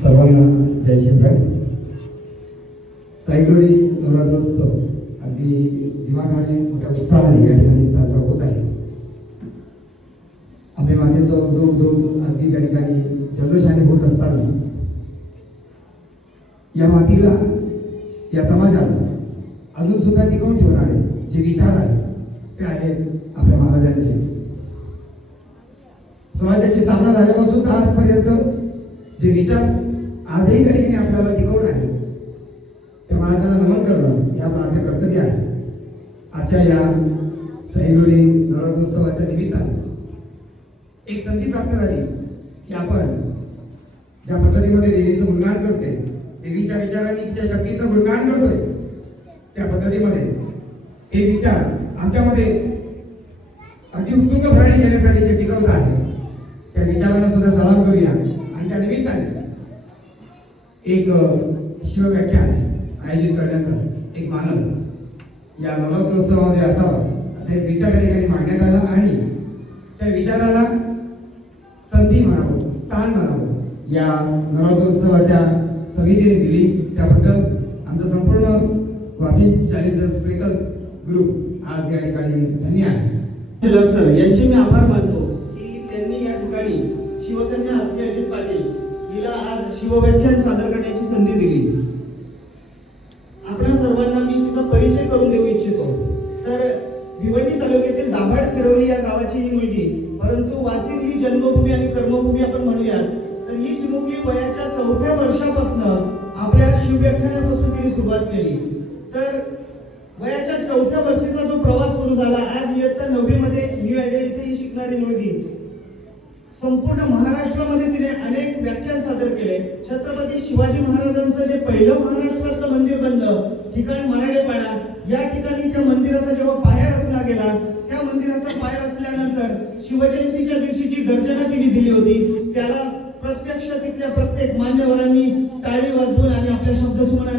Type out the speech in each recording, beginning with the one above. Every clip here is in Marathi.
सर्वांना जय शिवराय साईगोळी नवरात्रोत्सव अगदी दिमाखाने मोठ्या उत्साहाने या ठिकाणी साजरा होत आहे. आम्ही मातेचं दोन दोन अगदी त्या ठिकाणी जल्लोषाने होत असताना या मातीला या समाजाला अजून सुद्धा टिकवून ठेवणारे जे विचार आहेत ते आहेत आपल्या महाराजांचे. समाजाची स्थापना झाल्यापासून तर आजपर्यंत जे विचार आजही त्या ठिकाणी आपल्याला टिकवून आहे? त्या महाराजांना नमन करणं या आपलं कर्तव्य आहे. आजच्या या सैलोळी नवरात्रोत्सवाच्या निमित्ताने एक संधी प्राप्त झाली की आपण ज्या पद्धतीमध्ये देवीचं गुणगान करते देवीच्या विचारांनी तिच्या शक्तीचं गुणगान करतोय त्या पद्धतीमध्ये हे विचार आमच्यामध्ये अगदी उत्तुंग प्राणी घेण्यासाठी जे टिकवत आहे त्या विचारांना सुद्धा सलाम करूया. आणि त्या निमित्ताने एक शिवव्याख्यान आयोजित करण्याचा एक मानस. या नवरात्रोत्सवामध्ये असावा असा एक विचार या ठिकाणी मांडण्यात आला आणि त्या विचाराला संधी म्हणावं स्थान म्हणावं या नवरात्रोत्सवाच्या समितीने दिली. त्याबद्दल आमचं संपूर्ण वासिम चॅलेंजर्स स्पीकर्स ग्रुप आज या ठिकाणी धन्य आहे. लसर सर यांचे मी आभार मानतो की त्यांनी या ठिकाणी शिवकन्या अस्मी अजित पाटील तिला आज शिवव्याख्यान सादर करण्याची संधी दिली. आपल्या सर्वांना मी तिचा परिचय करून देऊ इच्छितो. तर भिवंडी तालुक्यातील दाभाड तिरवली या गावाची ही मुलगी परंतु वासिक ही जन्मभूमी आणि कर्मभूमी आपण म्हणूयात. तर ही चिमुकली वयाच्या चौथ्या वर्षापासून आपल्या शिवव्याख्यानापासून तिने सुरुवात केली. तर वयाच्या चौथ्या वर्षीचा जो प्रवास सुरू झाला आज इयत्ता नववीमध्ये न्यू आयडिया इथे ही शिकणारी मुलगी. संपूर्ण महाराष्ट्रामध्ये तिने अनेक व्याख्यान सादर केले. छत्रपती शिवाजी महाराजांचं जे पहिलं महाराष्ट्राचं मंदिर बनलं ठिकाण मराठेपाडा या ठिकाणी त्या मंदिराचा जेव्हा पाया रचला गेला त्या मंदिराचा पाया रचल्यानंतर शिवजयंतीच्या दिवशी जी गर्जना तिने दिली होती त्याला प्रत्यक्ष तिथल्या प्रत्येक मान्यवरांनी टाळी वाजवून आणि आपल्या शब्दसुमनांनी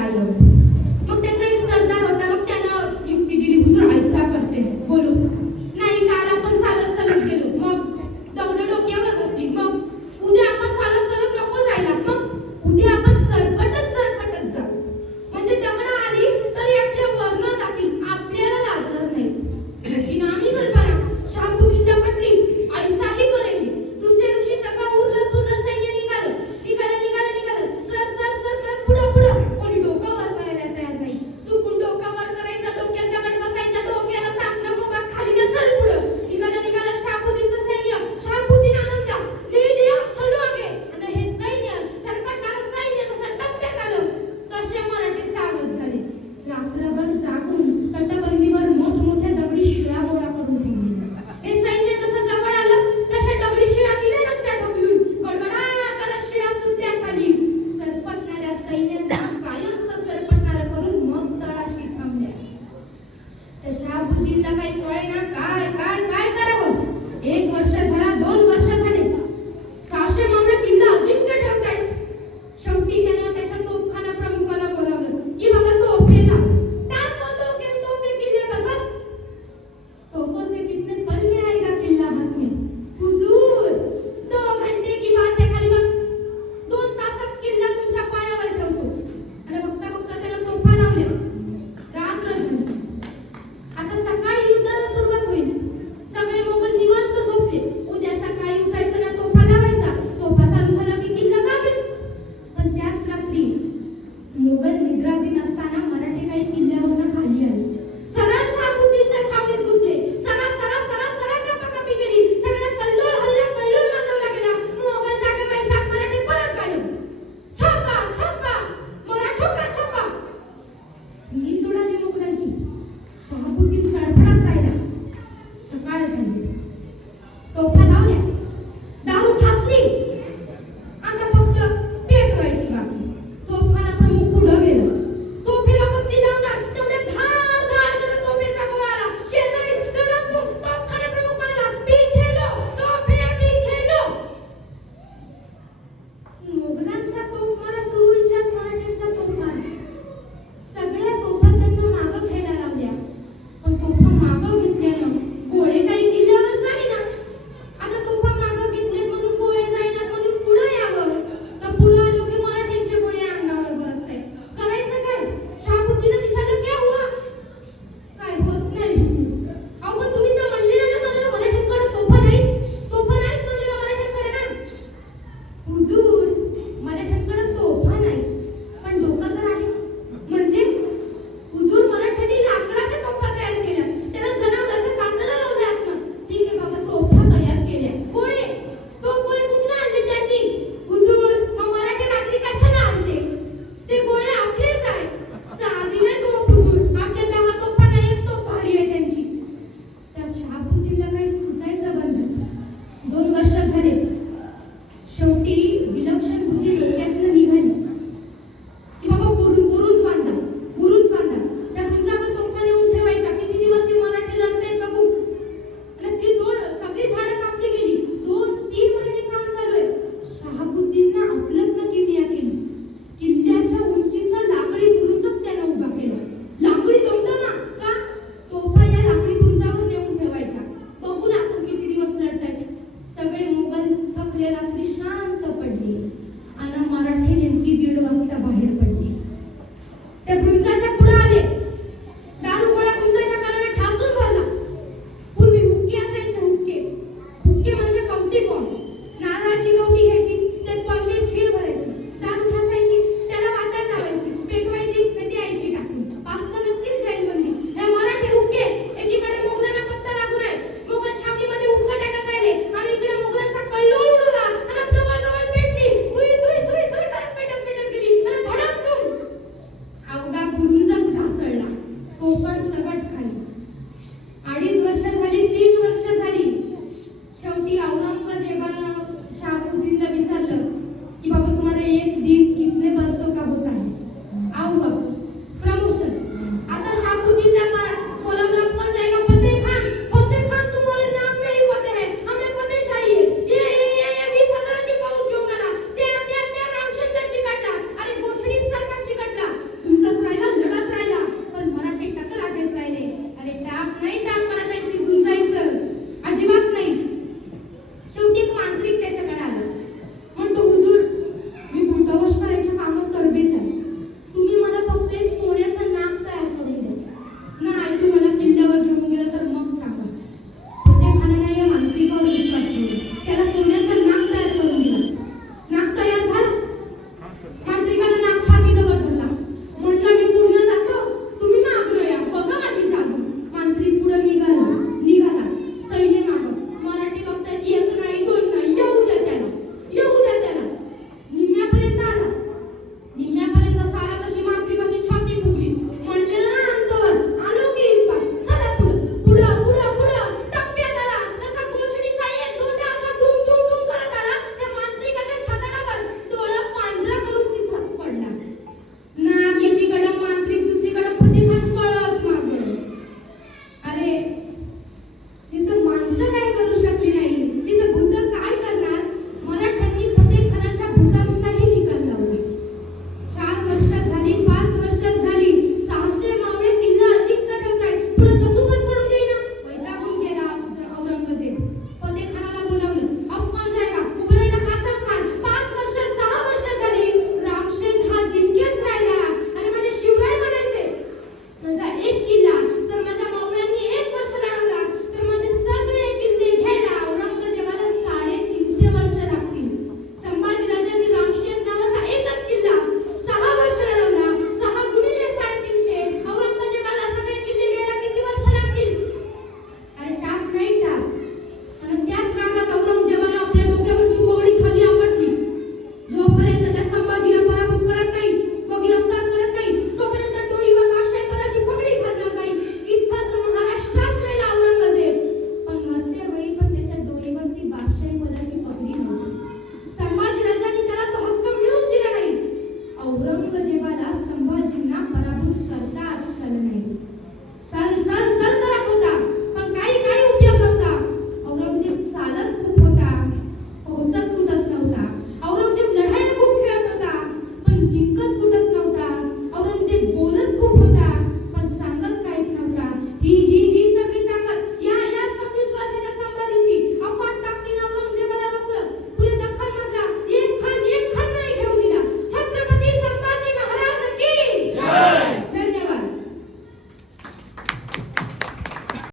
Heilung.